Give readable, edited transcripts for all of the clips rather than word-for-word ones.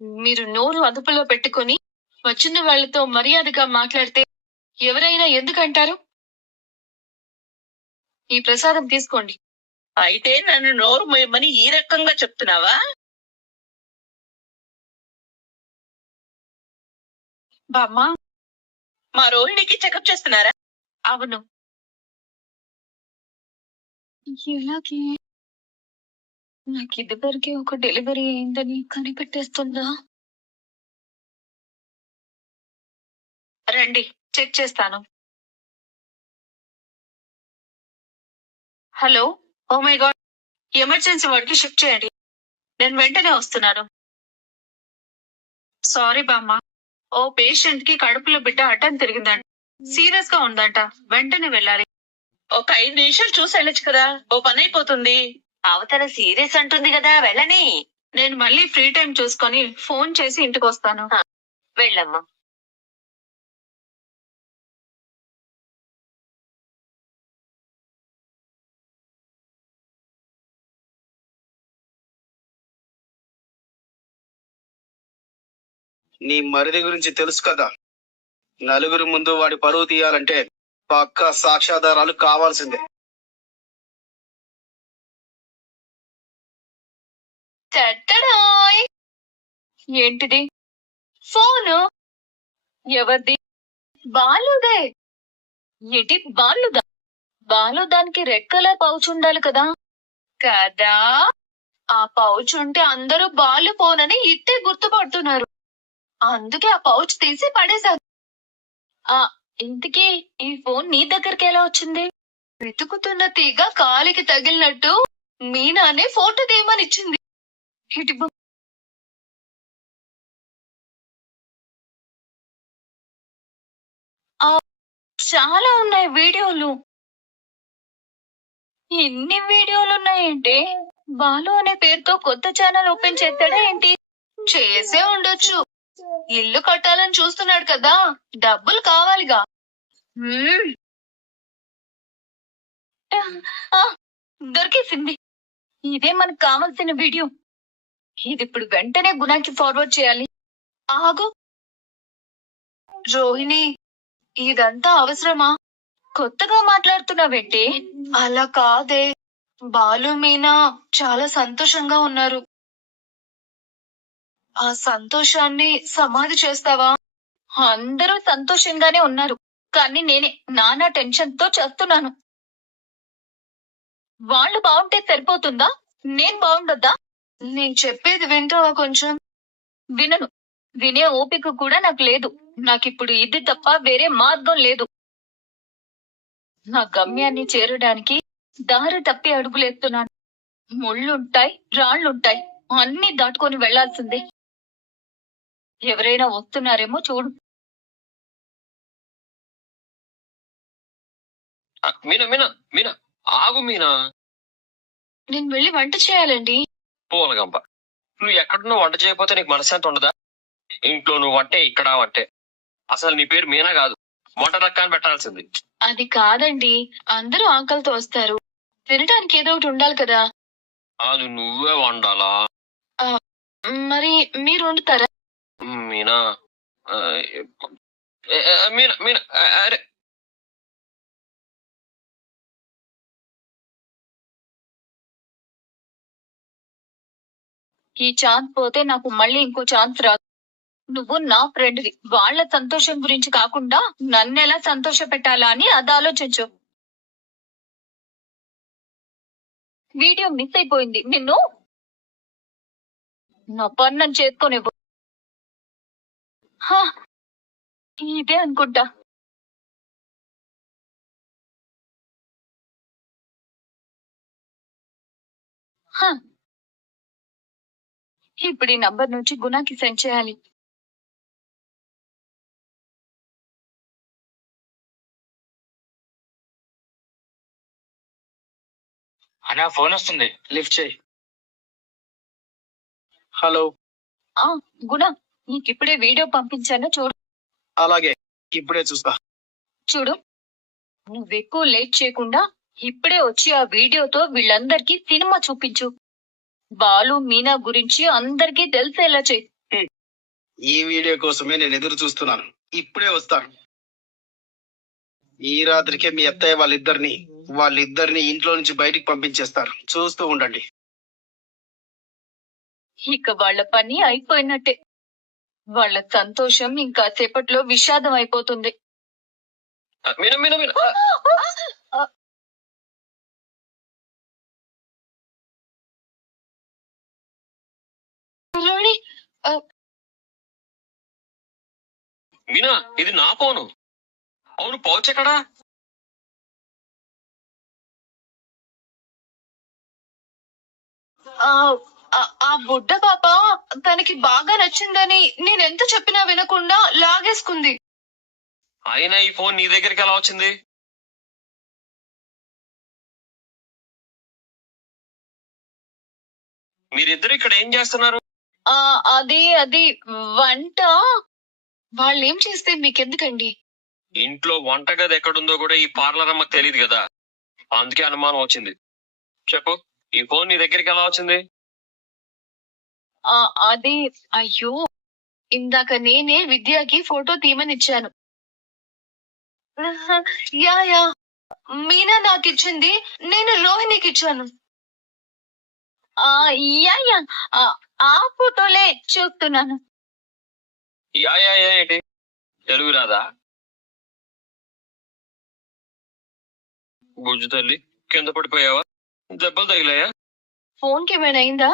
మీరు నోరు అదుపులో పెట్టుకొని వచ్చిన వాళ్ళతో మర్యాదగా మాట్లాడితే ఎవరైనా ఎందుకంటారు? ఈ ప్రసాదం తీసుకోండి. అయితే నన్ను నోరు మొయ్యమని ఈ రకంగా చెప్తున్నావా? బామ్మా, మా రోహిణికి చెకప్ చేస్తున్నారా? అవును. ఎలాగే నాకు ఇదివరకే ఒక డెలివరీ అయిందని కనిపెట్టేస్తుందా? రండి, చెక్ చేస్తాను. Hello, oh my god, emergency వార్డుకి షిఫ్ట్ చేయండి. నేను వెంటనే వస్తున్నాను. సారీ బామ్మ, ఓ పేషెంట్ కి కడుపులో బిడ్డ అడ్డం తిరిగిందంట. సీరియస్ గా ఉందంట. వెంటనే వెళ్ళాలి. ఒక 5 నిమిషాలు చూసి వెళ్ళొచ్చు కదా, ఓ పని అయిపోతుంది. అవతల సీరియస్ అంటుంది కదా, వెళ్ళని. నేను మళ్ళీ ఫ్రీ టైం చూసుకొని ఫోన్ చేసి ఇంటికి వస్తాను. వెళ్ళమ్మా. నీ మరిది గురించి తెలుసు కదా. నలుగురి ముందు వాడి పరువు తీయాలంటే పక్కా సాక్ష్యాధారాలు కావాల్సిందే. ఏంటిది? ఫోను ఎవరిది? బాలుదే. ఏంటి బాలుదా? బాలు దానికి రెడ్ కలర్ పౌచ్ ఉండాలి కదా. కదా, ఆ పౌచ్ ఉంటే అందరూ బాలు ఫోన్ అని ఇట్టే గుర్తుపడుతున్నారు. అందుకే ఆ పౌచ్ తీసి పడేశాను. ఇంతకీ ఈ ఫోన్ నీ దగ్గరికి ఎలా వచ్చింది? వెతుకుతున్న తీగ కాలికి తగిలినట్టు మీనానే ఫోటో తీయమని ఇచ్చింది. ఇటు చాలా ఉన్నాయి వీడియోలు. ఎన్ని వీడియోలు ఉన్నాయంటే బాలు అనే పేరుతో కొత్త ఛానల్ ఓపెన్ చేస్తాడా ఏంటి? చేసే ఉండొచ్చు. ఇల్లు కట్టాలని చూస్తున్నాడు కదా, డబ్బులు కావాలిగా. దొరికేసింది. ఇదే మనకు కావాల్సిన వీడియో. ఇది ఇప్పుడు వెంటనే గుణాకి ఫార్వర్డ్ చేయాలి. ఆగు రోహిణి, ఇదంతా అవసరమా? కొత్తగా మాట్లాడుతున్నావేంటి? అలా కాదే, బాలు మీనా చాలా సంతోషంగా ఉన్నారు. ఆ సంతోషాన్ని సమాధి చేస్తావా? అందరూ సంతోషంగానే ఉన్నారు, కానీ నేనే నానా టెన్షన్ తో చేస్తున్నాను. వాళ్ళు బాగుంటే సరిపోతుందా? నేను బాగుండొద్దా? నేను చెప్పేది వింటావా కొంచెం? వినను. వినే ఓపిక కూడా నాకు లేదు. నాకిప్పుడు ఇది తప్ప వేరే మార్గం లేదు. నా గమ్యాన్ని చేరడానికి దారి తప్పి అడుగులేస్తున్నాను. ముళ్ళుంటాయి, రాళ్లుంటాయి, అన్ని దాటుకొని వెళ్లాల్సిందే. ఎవరైనా వస్తున్నారేమో చూడు. మీనా మీనా మీనా ఆగు మీనా. నేను వెళ్ళి వంట చేయాలండి. పోలగంప, నువ్వు ఎక్కడున్నా వంట చేయకపోతే నీకు మనశ్శాంతి ఉండదా? ఇంట్లో నువ్వు వంటే, ఇక్కడ వంటే. అసలు నీ పేరు మీనా కాదు, వంట రక్కాన్ని పెట్టాల్సింది. అది కాదండి, అందరూ ఆకలితో వస్తారు, తినడానికి ఏదో ఒకటి ఉండాలి కదా. అది నువ్వే వండాలా? మరి మీరు వండుతారా? మీనా మీనా మీనా అరే, ఈ ఛాన్స్ పోతే నాకు మళ్ళీ ఇంకో ఛాన్స్ రాదు. నువ్వు నా ఫ్రెండ్వి, వాళ్ళ సంతోషం గురించి కాకుండా నన్నెలా సంతోష పెట్టాలా అని అది ఆలోచించు. వీడియో మిస్ అయిపోయింది. నిన్ను నా పన్నం చేసుకునేవ్వు. ఇదే అనుకుంటా. ఇప్పుడు ఈ నంబర్ నుంచి గుణాకి సెండ్ చేయాలి. అన్నా ఫోన్ వస్తుంది, లిఫ్ట్ చేయి. హలో. గుణ, నీకిప్పుడే వీడియో పంపించాను చూడు. అలాగే, ఇప్పుడే చూస్తా. చూడు, నువ్వెక్కువ లేట్ చేయకుండా ఇప్పుడే వచ్చి ఆ వీడియోతో వీళ్ళందరికీ సినిమా చూపించు. బాలు మీనా గురించి అందరికీ తెలిసేలా చెయ్యి. ఈ వీడియో కోసమే నేను ఎదురు చూస్తున్నాను. ఇప్పుడే వస్తాను. ఈ రాత్రికే మీ అత్తయ్య వాళ్ళిద్దరిని ఇంట్లో నుంచి బయటికి పంపించేస్తారు. చూస్తూ ఉండండి. ఇక వాళ్ళ పని అయిపోయినట్టే. వాళ్ళ సంతోషం ఇంకా సేపట్లో విషాదం అయిపోతుంది. మీనా మీనా మీనా రాణి, మీనా ఇది నా ఫోను. అవును పౌచ్ ఎక్కడా? ఆ ఆ బుడ్డ పాప తనకి బాగా నచ్చిందని నేనెంత చెప్పినా వినకుండా లాగేసుకుంది. అయినా ఈ ఫోన్ నీ దగ్గరికి ఎలా వచ్చింది? మీరిద్దరు ఇక్కడ ఏం చేస్తున్నారు? అది వంట. వాళ్ళేం చేస్తే మీకెందుకండి? ఇంట్లో వంటగది ఎక్కడుందో కూడా ఈ పార్లర్ అమ్మకి తెలియదు కదా, అందుకే అనుమానం వచ్చింది. చెప్పు, ఈ ఫోన్ నీ దగ్గరికి ఎలా వచ్చింది? అది అయ్యో, ఇందాక నేనే విద్యకి ఫోటో తీయమని ఇచ్చాను. యా మీనా నాకిచ్చింది, నేను రోహిణికి ఇచ్చాను. యా ఆ ఫోటోలే చూస్తున్నాను. యా యా యా ఏంటి, తెలుగు రాదా? బుజ్జు తల్లి, కింద పడిపోయావా? దెబ్బలు తగిలాయా? ఫోన్ కి ఏమైనా అయిందా?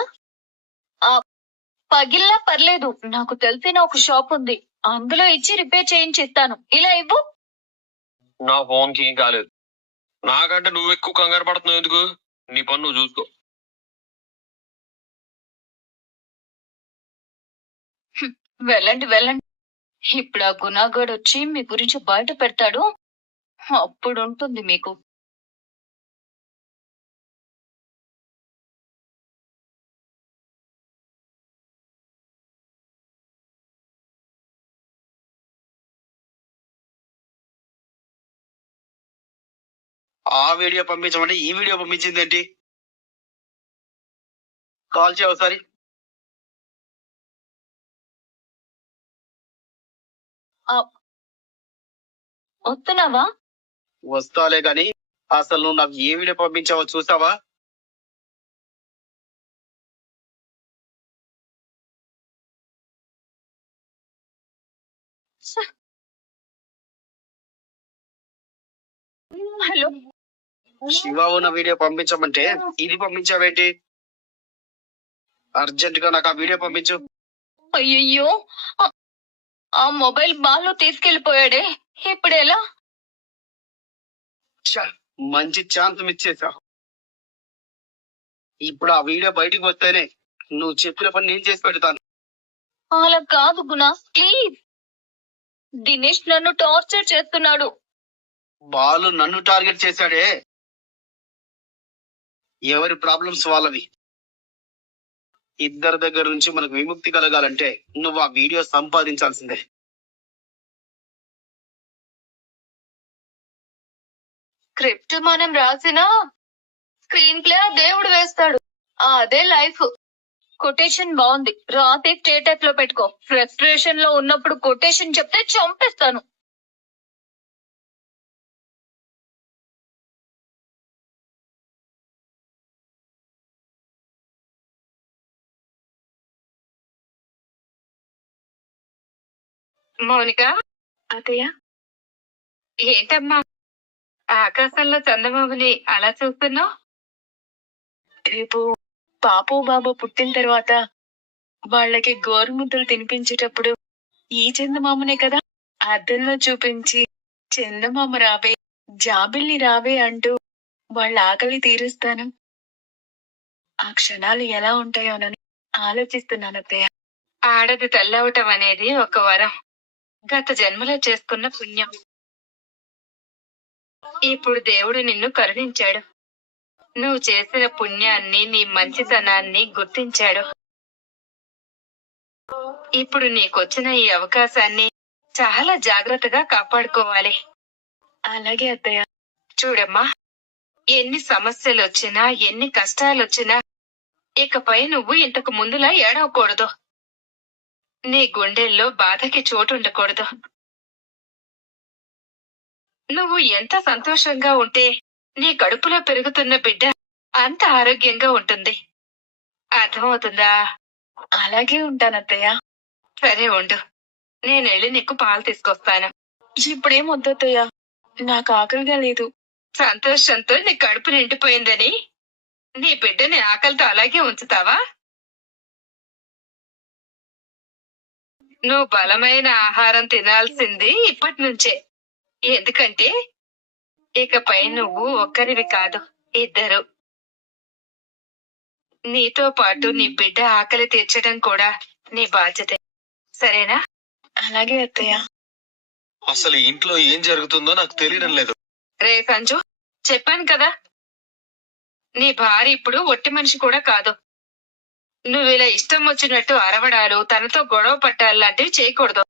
పగిలినా పర్లేదు, నాకు తెలిసిన ఒక షాప్ ఉంది, అందులో ఇచ్చి రిపేర్ చేయించి ఇస్తాను. ఇలా ఇవ్వు. నా ఫోన్ కి ఏం కాలేదు. నాకంటే నువ్వు ఎక్కువ కంగారు పడుతున్నావు ఎందుకు? నీ పని నువ్వు చూసుకో. వెళ్ళండి వెళ్ళండి. ఇప్పుడు ఆ గుణాగడ్ వచ్చి మీ గురించి బయట పెడతాడు, అప్పుడు ఉంటుంది మీకు. ఆ వీడియో పంపించమంటే ఈ వీడియో పంపించింది ఏంటి? కాల్ చేయ ఒకసారి. వస్తున్నావా? వస్తాలే గాని అసలు నువ్వు నాకు ఏ వీడియో పంపించావో చూసావా? హలో, శివ ఉన్న వీడియో పంపించమంటే ఇది పంపించావేంటి? అర్జెంట్ గా నాకు ఆ వీడియో పంపించు. అయ్యయ్యో, ఆ మొబైల్ బాలు తీసుకెళ్లిపోయాడే, ఇప్పుడు ఎలా? ఛ, మంచి ఛాన్స్ మిస్ చేశావు. ఇప్పుడు ఆ వీడియో బయటికి వస్తేనే నువ్వు చెప్పిన పని నేను చేసి పెడతాను. అలా కాదు గుణ, ప్లీజ్. దినేష్ నన్ను టార్చర్ చేస్తున్నాడు. బాలు నన్ను టార్గెట్ చేశాడే. ఎవరి ప్రాబ్లమ్స్ వాళ్ళవి. ఇద్దరి దగ్గర నుంచి మనకు విముక్తి కలగాలంటే నువ్వు ఆ వీడియో సంపాదించాల్సిందే. స్క్రిప్ట్ మనం రాసిన స్క్రీన్ ప్లే దేవుడు వేస్తాడు. అదే లైఫ్. కొటేషన్ బాగుంది, రాతే స్టేటస్ లో పెట్టుకో. ఫ్రస్ట్రేషన్ లో ఉన్నప్పుడు కొటేషన్ చెప్తే చంపేస్తాను. మౌనిక, అతయ్య. ఏంటమ్మా ఆకాశంలో చందమామని అలా చూస్తున్నావు? రేపు పాపు బాబు పుట్టిన తర్వాత వాళ్ళకి గోరుముద్దలు తినిపించేటప్పుడు ఈ చందమామనే కదా అద్దంలో చూపించి చందమామ రావే, జాబిల్ని రావే అంటూ వాళ్ళ ఆకలి తీరుస్తాను. ఆ క్షణాలు ఎలా ఉంటాయోనని ఆలోచిస్తున్నాను అత్తయ్య. ఆడది తల్లవటం అనేది ఒక వరం, గత జన్మలో చేసుకున్న పుణ్యం. ఇప్పుడు దేవుడు నిన్ను కరుణించాడు. నువ్వు చేసిన పుణ్యాన్ని, నీ మంచితనాన్ని గుర్తించాడు. ఇప్పుడు నీకొచ్చిన ఈ అవకాశాన్ని చాలా జాగ్రత్తగా కాపాడుకోవాలి. అలాగే అత్తయ్య. చూడమ్మా, ఎన్ని సమస్యలు వచ్చినా, ఎన్ని కష్టాలు వచ్చినా ఇకపై నువ్వు ఇంతకు ముందులా ఏడవకూడదు. నీ గుండెల్లో బాధకి చోటు ఉండకూడదు. నువ్వు ఎంత సంతోషంగా ఉంటే నీ కడుపులో పెరుగుతున్న బిడ్డ అంత ఆరోగ్యంగా ఉంటుంది. అర్థమవుతుందా? అలాగే ఉంటానత్తయ్య. సరే ఉండు, నేనెళ్ళి నీకు పాలు తీసుకొస్తాను. ఇప్పుడేం వద్దత్తయ్య, నాకు ఆకలిగా లేదు. సంతోషంతో నీ కడుపు నిండిపోయిందని నీ బిడ్డని ఆకలితో అలాగే ఉంచుతావా? నువ్వు బలమైన ఆహారం తినాల్సింది ఇప్పటి నుంచే. ఎందుకంటే ఇకపై నువ్వు ఒక్కరివి కాదు, ఇద్దరు. నీతో పాటు నీ బిడ్డ ఆకలి తీర్చడం కూడా నీ బాధ్యతే. సరేనా? అలాగే అత్తయ్య. అసలు ఇంట్లో ఏం జరుగుతుందో నాకు తెలియడం లేదు. రే సంజు, చెప్పాను కదా, నీ భార్య ఇప్పుడు ఒట్టి మనిషి కూడా కాదు. నువ్విలా ఇష్టం వచ్చినట్టు అరవడాలు, తనతో గొడవ పట్టాలు లాంటివి చేయకూడదు.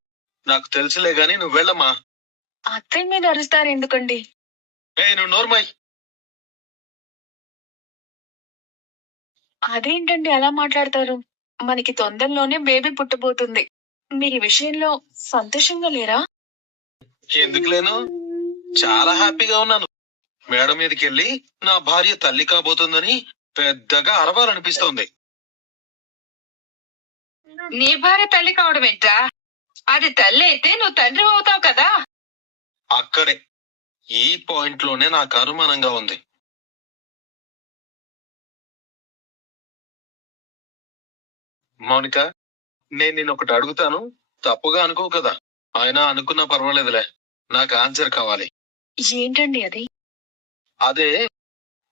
నాకు తెలుసులే గాని నువ్వు వెళ్ళమ్మా. అత్తయ్య మీద అరుస్తారు ఎందుకండి? నువ్వు నోర్మై. అదేంటండి అలా మాట్లాడతారు? మనకి తొందరలోనే బేబీ పుట్టబోతుంది. మీరు ఈ విషయంలో సంతోషంగా లేరా? ఎందుకు లేను, చాలా హ్యాపీగా ఉన్నాను. మేడ మీదకి వెళ్ళి నా భార్య తల్లి కాబోతుందని పెద్దగా అరవాలనిపిస్తోంది. నీ భార్య తల్లి కావడం ఏంట్రా? అది తల్లి అయితే నువ్వు తండ్రి అవుతావు కదా. అక్కడే ఈ పాయింట్ లోనే నాకు అనుమానంగా ఉంది. మౌనిక, నేను నిన్ను ఒకటి అడుగుతాను, తప్పుగా అనుకో కదా. ఆయన అనుకున్నా పర్వాలేదులే, నాకు ఆన్సర్ కావాలి. ఏంటండి అది? అదే,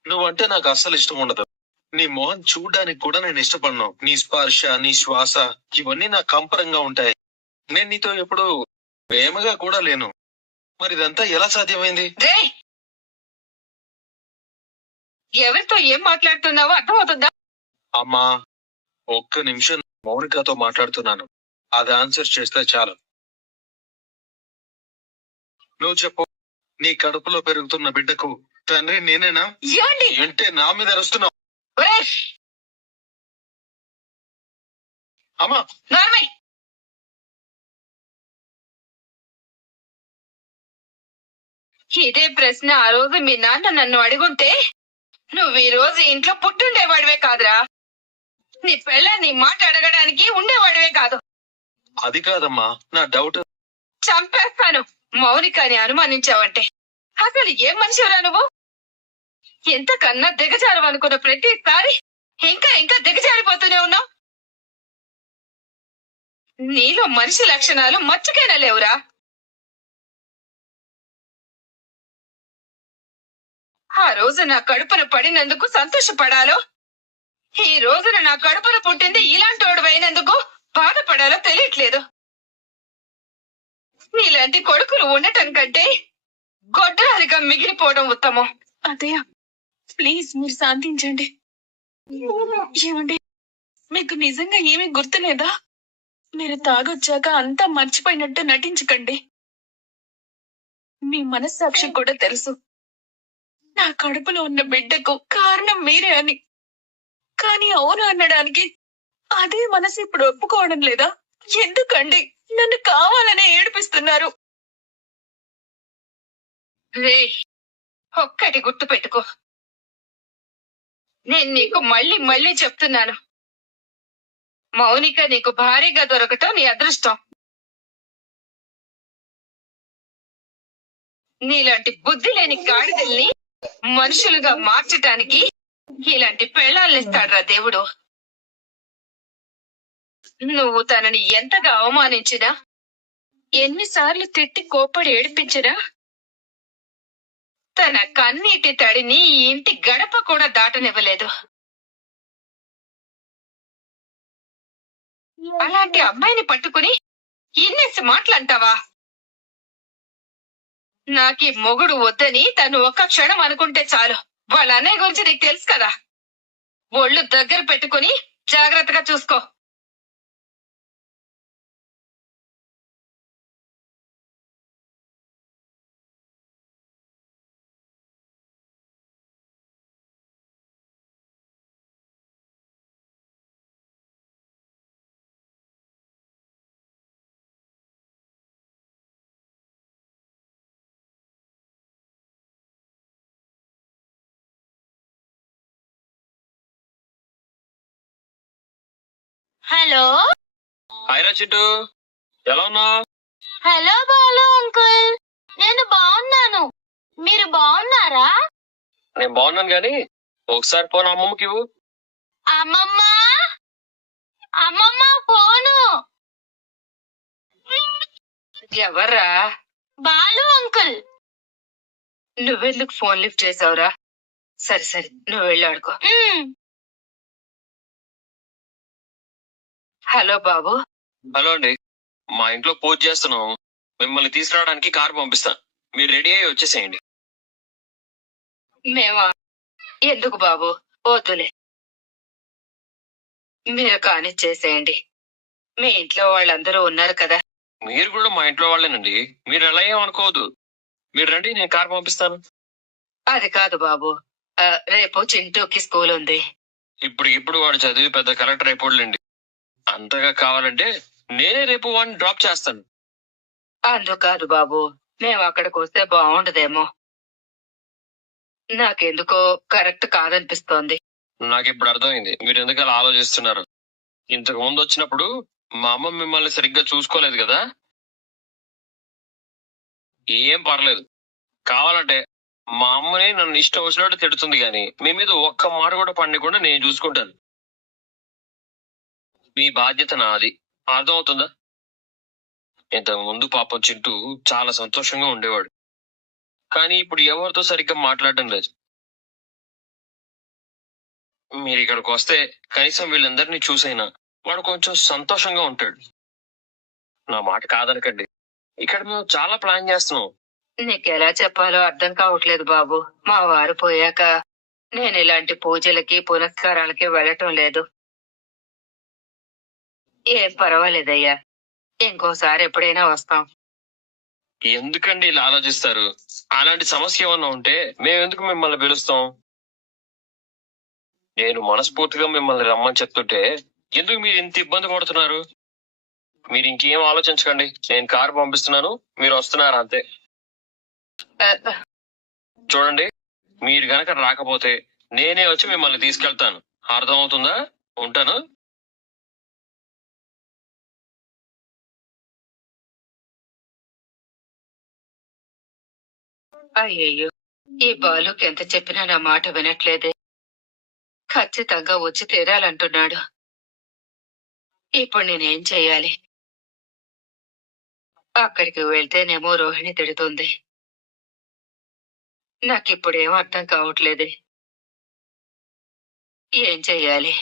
నువ్వంటే నాకు అస్సలు ఇష్టం ఉండదు. నీ మొహం చూడ్డానికి కూడా నేను ఇష్టపడను. నీ స్పర్శ, నీ శ్వాస, ఇవన్నీ నాకు కంపరంగా ఉంటాయి. నేను నీతో ఎప్పుడు ప్రేమగా కూడా లేను. మరి ఇదంతా ఎలా సాధ్యమైంది? రే, ఎవరితో ఏం మాట్లాడుతున్నావో అర్థమవుతుందా? అమ్మా, ఒక్క నిమిషం మౌనికతో మాట్లాడుతున్నాను. అది ఆన్సర్ చేస్తే చాలు. నువ్వు చెప్పు, నీ కడుపులో పెరుగుతున్న బిడ్డకు తండ్రి నేనేనా? ఏమండి? ఏంటే నా మీద అరుస్తున్నావు? ఒరేయ్, అమ్మా, నార్మల్. ఇదే ప్రశ్న ఆ రోజు మీ నాన్న నన్ను అడుగుంటే నువ్వు ఈ రోజు ఇంట్లో పుట్టుండేవాడివే కాదురా. నీ పెళ్ళాన్ని మాట అడగడానికి ఉండేవాడివే కాదు. అది కాదమ్మా, నా డౌట్. చంపేస్తాను మౌనికని అనుమానించావంటే. అసలు ఏం మనిషిరా నువ్వు? ఎంతకన్నా దిగజారు అనుకున్న ప్రతిసారి ఇంకా ఇంకా దిగజారిపోతూనే ఉన్నావు. నీలో మనిషి లక్షణాలు మచ్చుకైనా లేవురా. ఆ రోజు నా కడుపున పడినందుకు సంతోషపడాలో, ఈ రోజున నా కడుపున పుట్టింది ఇలాంటోడు అయినందుకు బాధపడాలో తెలియట్లేదు. నీలాంటి కొడుకులు ఉండటం కంటే గొడ్రాలిగా మిగిలిపోవడం ఉత్తమం. అత్తయ్య, ప్లీజ్ మీరు శాంతించండి. ఏమండి, మీకు నిజంగా ఏమీ గుర్తులేదా? మీరు తాగొచ్చాక అంతా మర్చిపోయినట్టు నటించకండి. మీ మనస్సాక్షి కూడా తెలుసు నా కడుపులో ఉన్న బిడ్డకు కారణం మీరే అని. కానీ అవును అనడానికి అదే మనసు ఇప్పుడు ఒప్పుకోవడం లేదా? ఎందుకండి నన్ను కావాలనే ఏడిపిస్తున్నారు? రే, ఒక్కటి గుర్తు పెట్టుకో, నేను నీకు మళ్ళీ మళ్ళీ చెప్తున్నాను, మౌనిక నీకు భారీగా దొరకటం నీ అదృష్టం. నీలాంటి బుద్ధి లేని గాడిదల్ని మనుషులుగా మార్చటానికి ఇలాంటి పెళ్ళాలనిస్తాడ్రా దేవుడు. నువ్వు తనని ఎంతగా అవమానించినా, ఎన్నిసార్లు తిట్టి కోప్పడి ఏడిపించినా, తన కన్నీటి తడిని ఈ ఇంటి గడప కూడా దాటనివ్వలేదు. అలాంటి అమ్మాయిని పట్టుకుని ఇన్నేసి మాటలంటావా? నాకీ మొగుడు వద్దని తను ఒక్క క్షణం అనుకుంటే చాలు. వాళ్ళ అన్నయ్య గురించి నీకు తెలుసు కదా. ఒళ్ళు దగ్గర పెట్టుకుని జాగ్రత్తగా చూసుకో. హలో హాయ్ రా చింటూ, ఎలా ఉన్నావు? హలో బాలు అంకుల్, నేను బాగున్నాను. మీరు బాగున్నారా? నేను బాగున్నాను గాని ఒకసారి ఫోన్ అమ్మమ్మకి ఇవ్వు. అమ్మమ్మ, అమ్మమ్మ ఫోను. ఎవర్రా? బాలు అంకుల్. నువ్వెందుకు ఫోన్ లిఫ్ట్ చేసావురా? సరే సరే, నువ్వు వెళ్ళి ఆడుకో. హలో బాబు. హలో అండి, మా ఇంట్లో పూజ చేస్తున్నాం. మిమ్మల్ని తీసుకురావడానికి కారు పంపిస్తాను. మీరు రెడీ అయ్యి వచ్చేసేయండి. మేమా? ఎందుకు బాబు, వద్దులే. మీరు కానిచ్చేసేయండి. మీ ఇంట్లో వాళ్ళందరూ ఉన్నారు కదా. మీరు కూడా మా ఇంట్లో వాళ్ళేనండి. మీరు ఎలా ఏమనుకోవద్దు. మీరు రండి, నేను కారు పంపిస్తాను. అది కాదు బాబు, రేపు చింటూకి స్కూల్ ఉంది. ఇప్పుడు వాడు చదివి పెద్ద కలెక్టర్ అయిపోలేండి. అంతగా కావాలంటే నేనే రేపు వాడిని డ్రాప్ చేస్తాను. అందుకాదు బాబు, మేము అక్కడికి వస్తే బాగుండదేమో. నాకెందుకో కరెక్ట్ కాదనిపిస్తోంది. నాకు ఇప్పుడు అర్థమైంది మీరు ఎందుకు అలా ఆలోచిస్తున్నారు. ఇంతకు ముందు వచ్చినప్పుడు మా అమ్మ మిమ్మల్ని సరిగ్గా చూసుకోలేదు కదా. ఏం పర్లేదు, కావాలంటే మా అమ్మని నన్ను ఇష్టం వచ్చినట్టు తిడుతుంది గాని మీ మీద ఒక్క మాట కూడా పడకుండా నేను చూసుకుంటాను. మీ బాధ్యత నాది, అర్థమవుతుందా? ఇంతకు ముందు పాపం చింటూ చాలా సంతోషంగా ఉండేవాడు, కానీ ఇప్పుడు ఎవరితో సరిగ్గా మాట్లాడటం లేదు. మీరు ఇక్కడికి వస్తే కనీసం వీళ్ళందరినీ చూసైనా వాడు కొంచెం సంతోషంగా ఉంటాడు. నా మాట కాదనకండి, ఇక్కడ మేము చాలా ప్లాన్ చేస్తున్నాం. నీకెలా చెప్పాలో అర్థం కావట్లేదు బాబు. మా వారు పోయాక నేను ఇలాంటి పూజలకి పునస్కారాలకి వెళ్ళటం లేదు. ఏం పర్వాలేదయ్యా, ఇంకోసారి ఎప్పుడైనా వస్తాం. ఎందుకండి ఇలా ఆలోచిస్తారు? అలాంటి సమస్య ఏమన్నా ఉంటే మేమెందుకు మిమ్మల్ని పిలుస్తాం? నేను మనస్ఫూర్తిగా మిమ్మల్ని రమ్మని చెప్తుంటే ఎందుకు మీరు ఇంత ఇబ్బంది పడుతున్నారు? మీరు ఇంకేం ఆలోచించకండి, నేను కారు పంపిస్తున్నాను, మీరు వస్తున్నారు అంతే. ఆ, చూడండి, మీరు గనక రాకపోతే నేనే వచ్చి మిమ్మల్ని తీసుకెళ్తాను. అర్థమవుతుందా? ఉంటాను. అయ్యయ్యో, ఈ బాలుకి ఎంత చెప్పినా నా మాట వినట్లేదే. ఖచ్చితంగా వచ్చి తీరాలంటున్నాడు. ఇప్పుడు నేనేం చెయ్యాలి? అక్కడికి వెళ్తేనేమో రోహిణి తిడుతుంది. నాకిప్పుడేం అర్థం కావట్లేదే. ఏం చెయ్యాలి?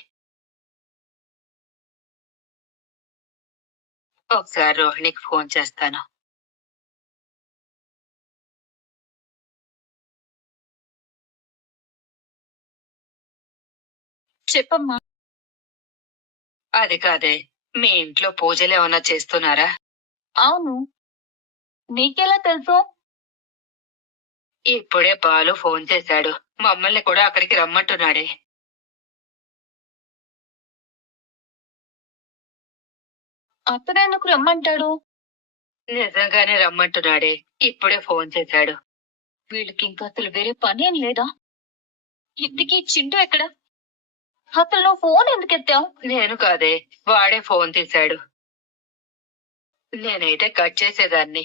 ఒకసారి రోహిణికి ఫోన్ చేస్తాను. చెప్పమ్మా. అది కాదే, మీ ఇంట్లో పూజలు ఏమన్నా చేస్తున్నారా? అవును, నీకెలా తెలుసు? ఇప్పుడే బాలు ఫోన్ చేశాడు. మమ్మల్ని కూడా అక్కడికి రమ్మంటున్నాడే. అతనెందుకు రమ్మంటాడు? నిజంగానే రమ్మంటున్నాడే, ఇప్పుడే ఫోన్ చేశాడు. వీళ్ళకి ఇంకా అసలు వేరే పనేం లేదా? ఇంటికి చింటూ ఎక్కడ? అసలు నువ్వు ఫోన్ ఎందుకు ఎత్తావు? నేను కాదే, వాడే ఫోన్ తీశాడు. నేనైతే కట్ చేసేదాన్ని.